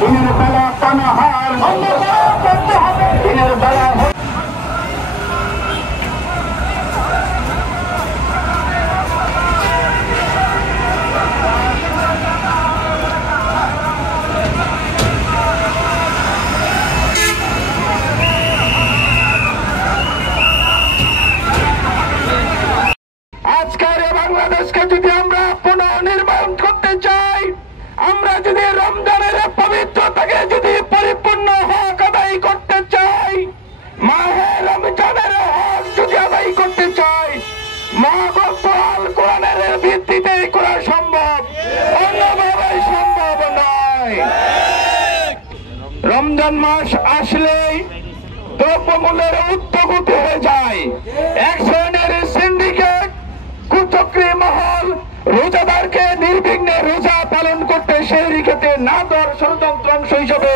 দিনের বেলা পানাহার বন্ধ করতে হবে, দিনের বেলা। আজকের বাংলাদেশকে যদি আমরা পুনর্নির্মাণ করতে চাই, আমরা যদি রমজানের পবিত্রতাকে যদি পরিপূর্ণ হক আদায় করতে চাই, মাহে রমজানের হক যদি আদায় করতে চাই, মহাগ্রন্থ কোরআনের ভিত্তিতেই করা সম্ভব, অন্যভাবে সম্ভব নয়। রমজান মাস আসলেই দ্রব্যমূল্যের ঊর্ধ্বগতি হয়ে যায়। এক শ্রেণীর সিন্ডিকেট কুচক্রী মহল রোজাদারকে নির্বিঘ্নে রোজা পালন করতে সেহরি খেতে না দেওয়ার ষড়যন্ত্র অংশ হিসেবে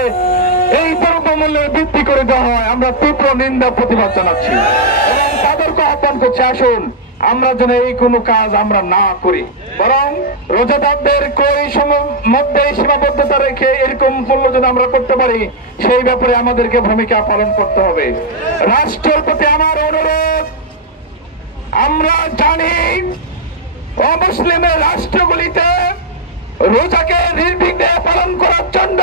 এই দ্রব্যমূল্যের বৃদ্ধি করে দেওয়া হয়। আমরা তীব্র নিন্দা প্রতিবাদ জানাচ্ছি এবং তাদেরকে আহ্বান করছি, আসুন আমরা যেন এই কোনো কাজ আমরা না করি, বরং রোজাদারদের এই মধ্যে সীমাবদ্ধতা রেখে এরকম মূল্য যদি আমরা করতে পারি, সেই ব্যাপারে আমাদেরকে ভূমিকা পালন করতে হবে। রাষ্ট্রের প্রতি আমার অনুরোধ, আমরা জানি অমুসলিমের রাষ্ট্রগুলিতে রোজাকে নির্বিঘ্নে পালন করার জন্য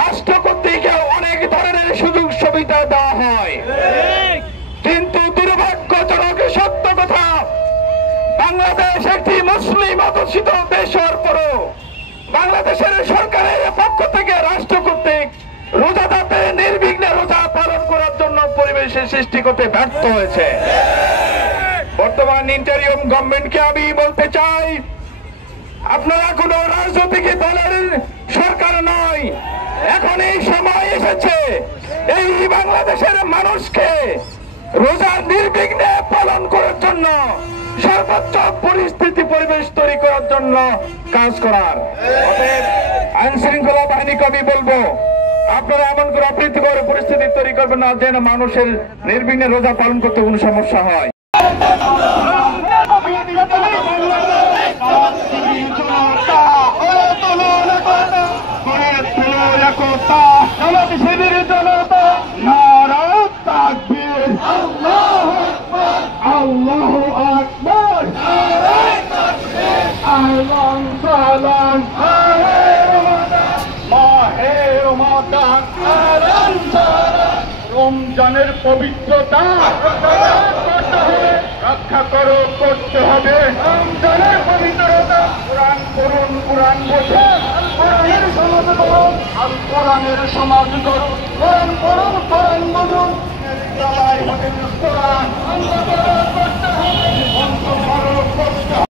রাষ্ট্র কর্তৃক অনেক ধরনের সুযোগ সুবিধা দেওয়া হয়, কিন্তু দুর্ভাগ্যজনক সত্য কথা, বাংলাদেশ একটি মুসলিম অধ্যুষিত দেশ হওয়ার পরও বাংলাদেশের সরকারের পক্ষ থেকে রাষ্ট্র কর্তৃক রোজাদারদের নির্বিঘ্নে রোজা পালন করার জন্য পরিবেশের সৃষ্টি করতে ব্যর্থ হয়েছে। বর্তমান ইন্টারিম গভর্নমেন্টকে আমি বলতে চাই, আপনারা কোন রাজনৈতিক দলের সরকার নয়, এখন এই সময় এসেছে এই বাংলাদেশের মানুষকে রোজা নির্বিঘ্নে পালন করার জন্য সর্বোচ্চ পরিস্থিতি পরিবেশ তৈরি করার জন্য কাজ করার। অতএব আইন শৃঙ্খলা বাহিনীকে আমি বলবো, আপনারা এমন করে অপ্রীতিকর পরিস্থিতি তৈরি করবেন না যেন মানুষের নির্বিঘ্নে রোজা পালন করতে কোনো সমস্যা হয়। আল্লাহু আকবার, রমজানের পবিত্রতা রক্ষা করো, করতে হবে। রমজানের পবিত্রতা, কোরআন করুন, কোরআন বোঝেন, কোরআনের সমাজ করুন, আর কোরআনের সমাজ করুন, কোরআন করুন, কোরআন বুঝুন, কোরআন করতে হবে, করতে হবে।